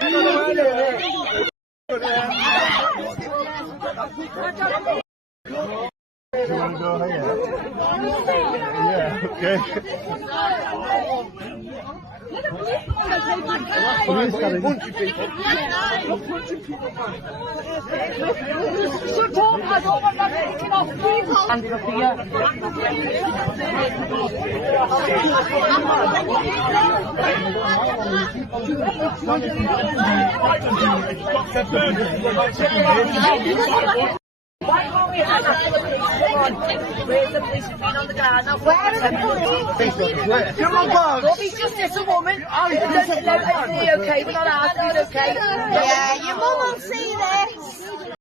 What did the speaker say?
You want to go ahead? Yeah, okay. Where's the police been on the guard? Now, where are the police? Come on, boss. Don't be just this a woman. Oh, you don't okay, we're not asking, okay? Yeah, your mum will see this.